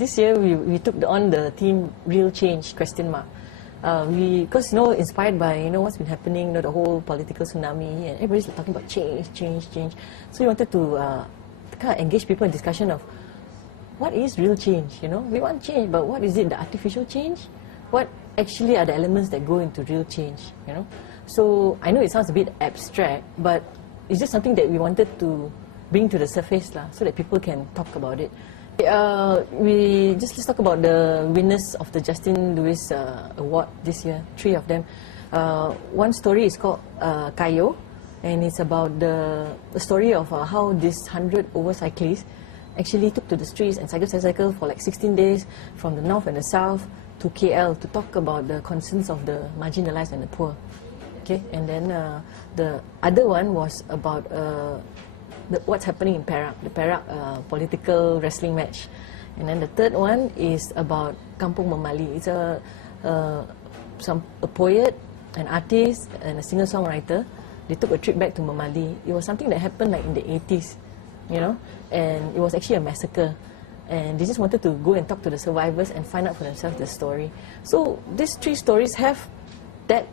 this year we took on the theme "Real Change?" ? Because inspired by what's been happening, the whole political tsunami, and everybody's talking about change. So we wanted to kind of engage people in discussion of what is real change. We want change, but what is it? The artificial change? What actually are the elements that go into real change? So I know it sounds a bit abstract, but it's just something that we wanted to bring to the surface so that people can talk about it. Let's talk about the winners of the Justin Lewis Award this year, 3 of them. One story is called Kayo, and it's about the story of how this 100 cyclists actually took to the streets and cycle for like 16 days from the north and the south to KL to talk about the concerns of the marginalized and the poor. Okay, and then the other one was about what's happening in Perak, the Perak political wrestling match. And then the third one is about Kampung Memali. It's a poet, an artist, and a singer-songwriter. They took a trip back to Memali. It was something that happened like in the 80s, and it was actually a massacre. And they just wanted to go and talk to the survivors and find out for themselves the story. So these 3 stories have that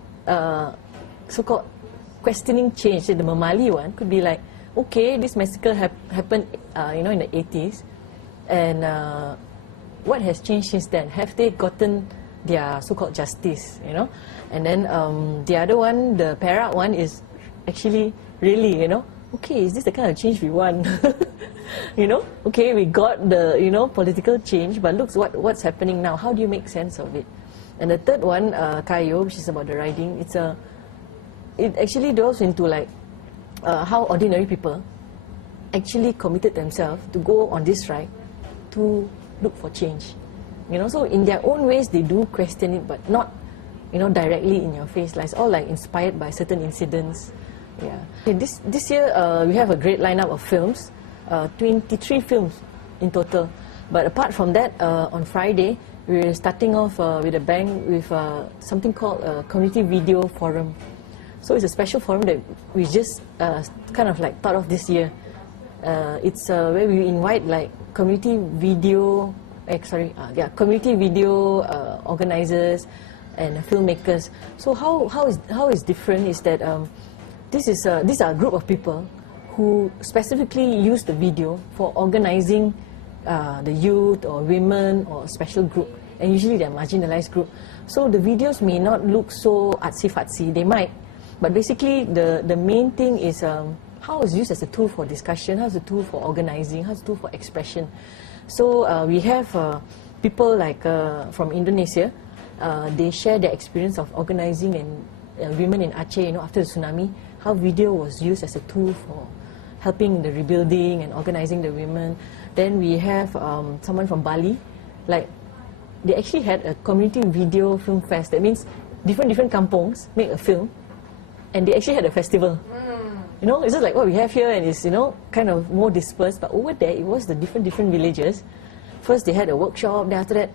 so-called questioning change. The Memali one could be like, okay, this massacre happened, in the 80s, and what has changed since then? Have they gotten their so-called justice? And then the other one, the Perak one, is actually really, okay, is this the kind of change we want? Okay, we got the political change, but look what's happening now. How do you make sense of it? And the third one, Kayo, which is about the riding, it actually delves into like how ordinary people actually committed themselves to go on this ride to look for change. So in their own ways they do question it, but not directly in your face. It's all like inspired by certain incidents. Yeah. Okay, this year we have a great lineup of films, 23 films in total. But apart from that, on Friday we're starting off with a bang with something called a Community Video Forum. So it's a special forum that we just kind of like thought of this year. It's where we invite like community video organizers and filmmakers. So how is different is that these are a group of people who specifically use the video for organizing the youth or women or a special group, and usually they're marginalized group. So the videos may not look so artsy-fartsy, they might, but basically the main thing is how it's used as a tool for discussion, how it's a tool for organizing, how it's a tool for expression. So we have people like from Indonesia. They share their experience of organizing and women in Aceh, after the tsunami, how video was used as a tool for helping the rebuilding and organizing the women. Then we have someone from Bali, like they actually had a community video film fest. That means different kampongs make a film, and they actually had a festival. It's just like what we have here, and it's kind of more dispersed. But over there, it was the different villages. First they had a workshop, then after that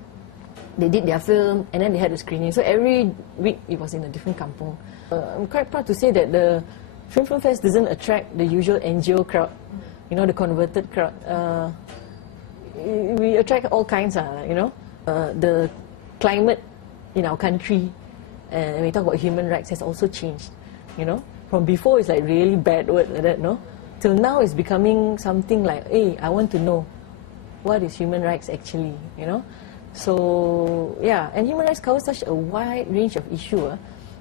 they did their film, and then they had a screening. So every week it was in a different kampong. I'm quite proud to say that the Film Fest doesn't attract the usual NGO crowd, the converted crowd. We attract all kinds, the climate in our country, and when we talk about human rights, has also changed. From before it's like really bad word like that, till now it's becoming something like, hey, I want to know what is human rights actually, So yeah, and human rights covers such a wide range of issues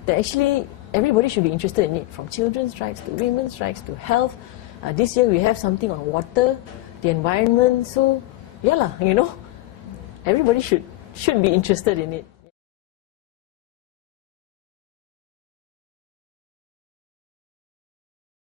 that actually everybody should be interested in it, from children's rights to women's rights to health. This year we have something on water, the environment. So yeah, everybody should be interested in it.